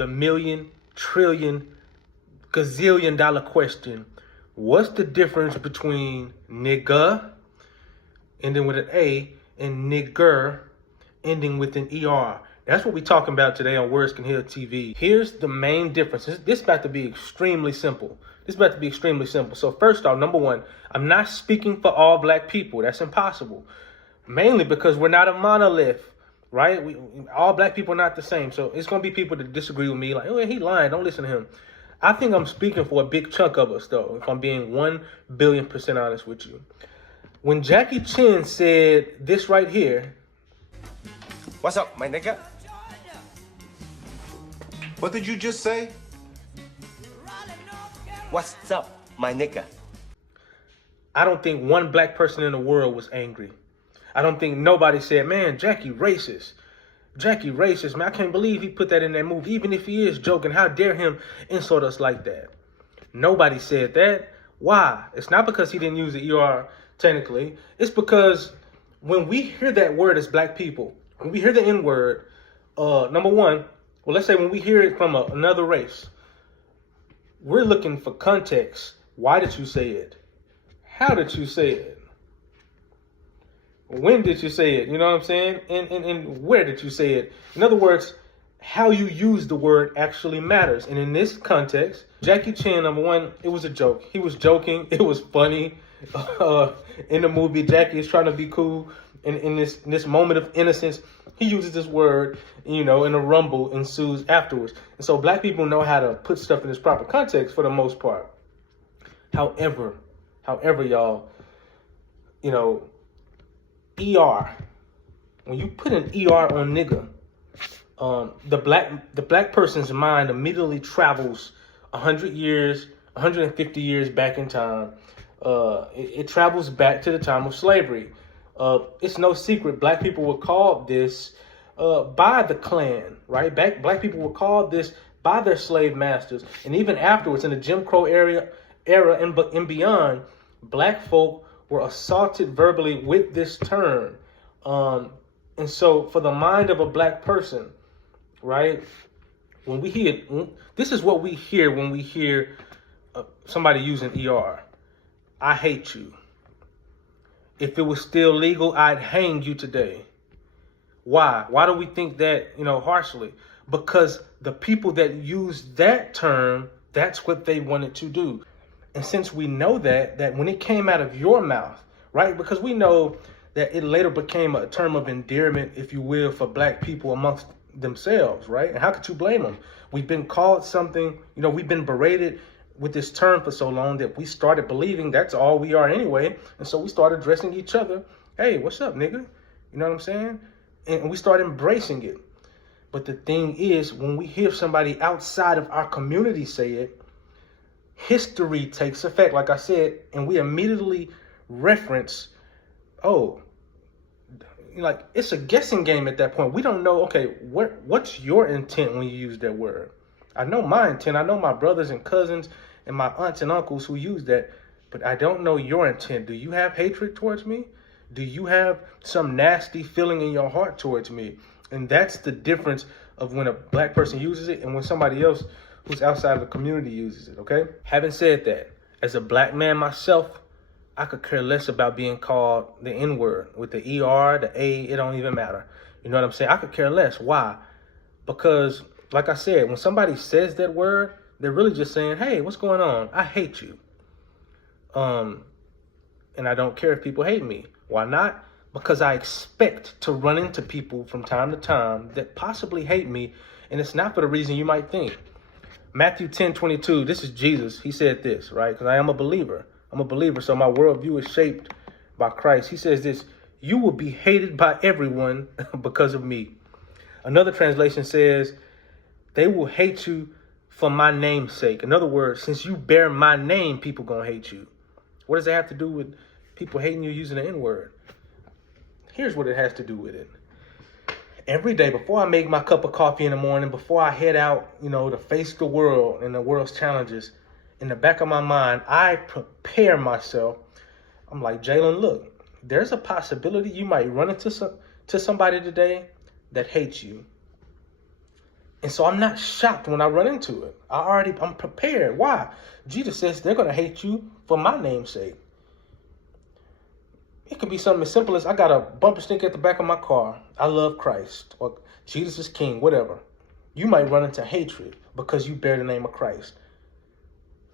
The million, trillion, gazillion dollar question. What's the difference between nigga, ending with an A, and nigger, ending with an ER? That's what we're talking about today on Words Can Heal TV. Here's the main difference. This is about to be extremely simple. So first off, number one, I'm not speaking for all black people. That's impossible. Mainly because we're not a monolith, right? All black people are not the same. So it's going to be people that disagree with me, like, oh, he lying, don't listen to him. I think I'm speaking for a big chunk of us, though, if I'm being 1,000,000,000% honest with you. When Jackie Chan said this right here, "What's up, my nigga?" What did you just say? "What's up, my nigga?" I don't think one black person in the world was angry. I don't think nobody said, man, Jackie racist. Jackie racist, man. I can't believe he put that in that movie. Even if he is joking, how dare him insult us like that? Nobody said that. Why? It's not because he didn't use the ER technically. It's because when we hear that word as black people, when we hear the N word, number one, well, let's say when we hear it from another race, we're looking for context. Why did you say it? How did you say it? When did you say it? You know what I'm saying? And where did you say it? In other words, how you use the word actually matters. And in this context, Jackie Chan, number one, it was a joke. He was joking. It was funny. In the movie, Jackie is trying to be cool. In this moment of innocence, he uses this word, and a rumble ensues afterwards. And so black people know how to put stuff in its proper context for the most part. However, y'all, ER, when you put an ER on nigga, the black person's mind immediately travels 100 years, 150 years back in time. It travels back to the time of slavery. It's no secret, black people were called this by the Klan, right? Black people were called this by their slave masters. And even afterwards, in the Jim Crow era and beyond, black folk were assaulted verbally with this term. And so for the mind of a black person, right, when we hear, this is what we hear when we hear somebody using ER. I hate you. If it was still legal, I'd hang you today. Why? Why do we think that, harshly? Because the people that use that term, that's what they wanted to do. And since we know that when it came out of your mouth, right? Because we know that it later became a term of endearment, if you will, for black people amongst themselves, right? And how could you blame them? We've been called something, we've been berated with this term for so long that we started believing that's all we are anyway. And so we started addressing each other. Hey, what's up, nigga? You know what I'm saying? And we started embracing it. But the thing is, when we hear somebody outside of our community say it, history takes effect, like I said, and we immediately reference, it's a guessing game at that point. We don't know, okay, what's your intent when you use that word? I know my intent. I know my brothers and cousins and my aunts and uncles who use that, but I don't know your intent. Do you have hatred towards me? Do you have some nasty feeling in your heart towards me? And that's the difference of when a black person uses it and when somebody else who's outside of the community uses it, okay? Having said that, as a black man myself, I could care less about being called the N-word with the ER, the A, it don't even matter. You know what I'm saying? I could care less. Why? Because, like I said, when somebody says that word, they're really just saying, hey, what's going on? I hate you. And I don't care if people hate me. Why not? Because I expect to run into people from time to time that possibly hate me, and it's not for the reason you might think. Matthew 10:22, this is Jesus. He said this, right? Because I am a believer. I'm a believer, so my worldview is shaped by Christ. He says this, you will be hated by everyone because of me. Another translation says, they will hate you for my name's sake. In other words, since you bear my name, people gonna hate you. What does that have to do with people hating you using the N-word? Here's what it has to do with it. Every day before I make my cup of coffee in the morning, before I head out, to face the world and the world's challenges, in the back of my mind, I prepare myself. I'm like, Jalen, look, there's a possibility you might run into somebody today that hates you. And so I'm not shocked when I run into it. I'm prepared. Why? Jesus says they're going to hate you for my name's sake. It could be something as simple as I got a bumper sticker at the back of my car. I love Christ, or Jesus is king, whatever. You might run into hatred because you bear the name of Christ.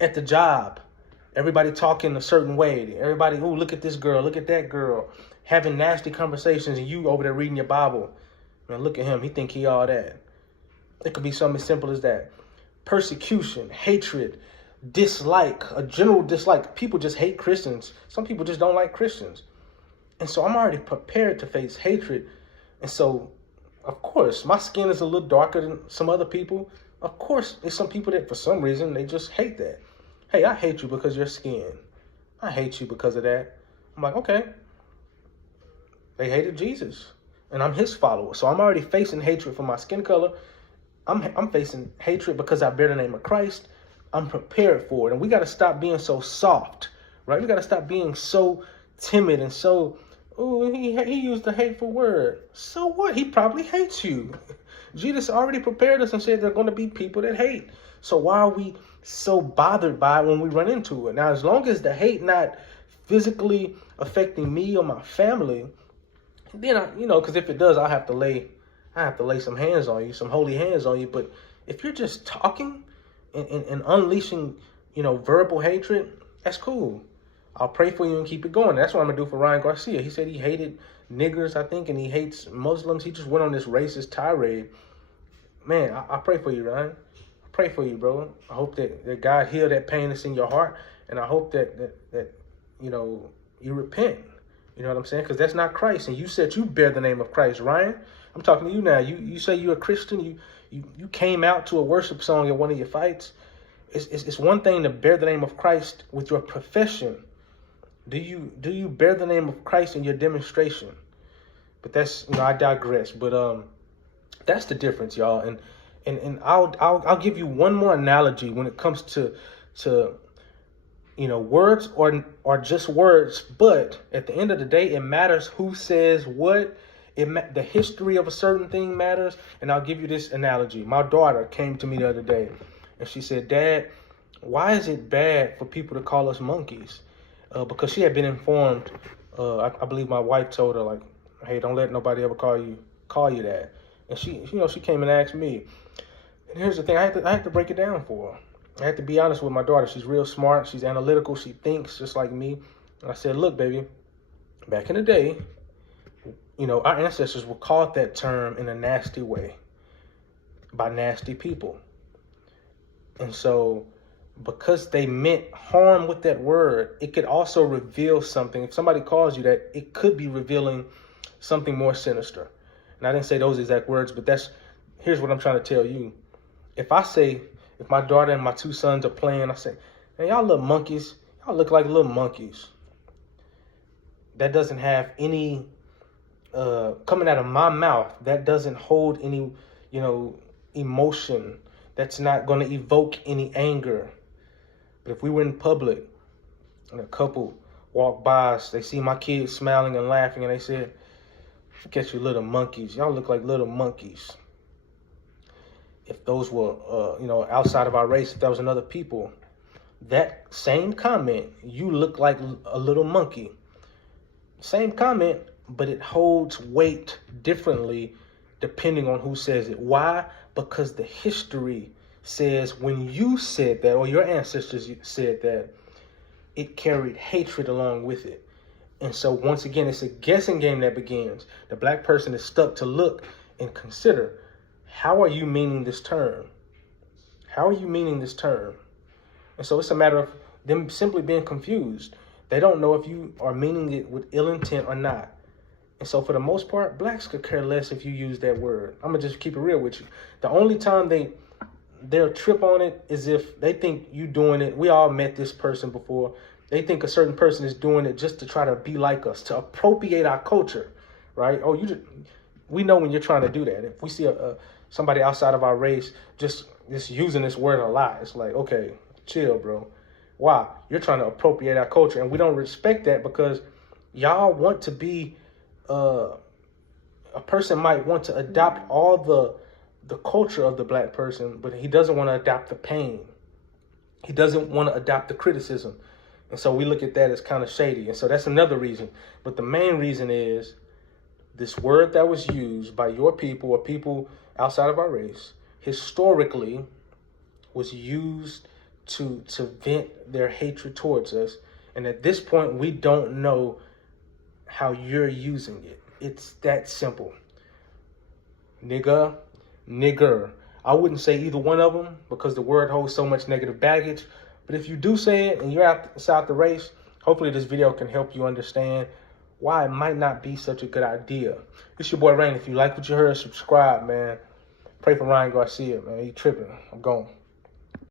At the job, everybody talking a certain way. Everybody, oh, look at this girl, look at that girl. Having nasty conversations and you over there reading your Bible. Man, look at him. He think he all that. It could be something as simple as that. Persecution, hatred, dislike, a general dislike. People just hate Christians. Some people just don't like Christians. And so I'm already prepared to face hatred. And so, of course, my skin is a little darker than some other people. Of course, there's some people that for some reason, they just hate that. Hey, I hate you because of your skin. I hate you because of that. I'm like, okay. They hated Jesus. And I'm his follower. So I'm already facing hatred for my skin color. I'm facing hatred because I bear the name of Christ. I'm prepared for it. And we got to stop being so soft, right? We got to stop being so timid and so, oh, he used a hateful word. So what? He probably hates you. Jesus already prepared us and said there are going to be people that hate. So why are we so bothered by it when we run into it? Now, as long as the hate not physically affecting me or my family, then because if it does, I have to lay some hands on you, some holy hands on you. But if you're just talking and unleashing, verbal hatred, that's cool. I'll pray for you and keep it going. That's what I'm going to do for Ryan Garcia. He said he hated niggers, I think, and he hates Muslims. He just went on this racist tirade. Man, I pray for you, Ryan. I pray for you, bro. I hope that God heal that pain that's in your heart. And I hope that you repent. You know what I'm saying? Because that's not Christ. And you said you bear the name of Christ, Ryan. I'm talking to you now. You say you're a Christian. You came out to a worship song at one of your fights. It's one thing to bear the name of Christ with your profession. Do you bear the name of Christ in your demonstration? But that's, I digress. But that's the difference, y'all. And I'll give you one more analogy when it comes to words are just words. But at the end of the day, it matters who says what. The history of a certain thing matters. And I'll give you this analogy. My daughter came to me the other day and she said, Dad, why is it bad for people to call us monkeys? Because she had been informed, I believe my wife told her, like, hey, don't let nobody ever call you that. And she came and asked me. And here's the thing, I had to break it down for her. I had to be honest with my daughter. She's real smart. She's analytical. She thinks just like me. And I said, look, baby, back in the day, our ancestors were called that term in a nasty way by nasty people. And so because they meant harm with that word, it could also reveal something. If somebody calls you that, it could be revealing something more sinister. And I didn't say those exact words, but here's what I'm trying to tell you. If my daughter and my two sons are playing, I say, man, y'all little monkeys, y'all look like little monkeys. That doesn't have any, coming out of my mouth, that doesn't hold any, emotion. That's not going to evoke any anger. But if we were in public and a couple walked by us, they see my kids smiling and laughing, and they said, look at you little monkeys. Y'all look like little monkeys. If those were, outside of our race, if that was another people, that same comment, you look like a little monkey. Same comment, but it holds weight differently depending on who says it. Why? Because the history says when you said that, or your ancestors said that, it carried hatred along with it. And so once again, it's a guessing game that begins. The black person is stuck to look and consider, how are you meaning this term? How are you meaning this term? And so it's a matter of them simply being confused. They don't know if you are meaning it with ill intent or not. And so for the most part, blacks could care less if you use that word. I'm going to just keep it real with you. The only time they'll trip on it is if they think you doing it. We all met this person before. They think a certain person is doing it just to try to be like us, to appropriate our culture, right? Oh, we know when you're trying to do that. If we see somebody outside of our race just using this word a lot, it's like, okay, chill, bro. Why? You're trying to appropriate our culture, and we don't respect that because y'all want to be, a person might want to adopt all the culture of the black person, but he doesn't want to adopt the pain. He doesn't want to adopt the criticism. And so we look at that as kind of shady. And so that's another reason. But the main reason is this word that was used by your people or people outside of our race historically was used to vent their hatred towards us. And at this point, we don't know how you're using it. It's that simple. Nigga, nigger. I wouldn't say either one of them because the word holds so much negative baggage. But if you do say it and you're outside the race, hopefully this video can help you understand why it might not be such a good idea. It's your boy Rain. If you like what you heard, subscribe, man. Pray for Ryan Garcia, man. He tripping. I'm gone.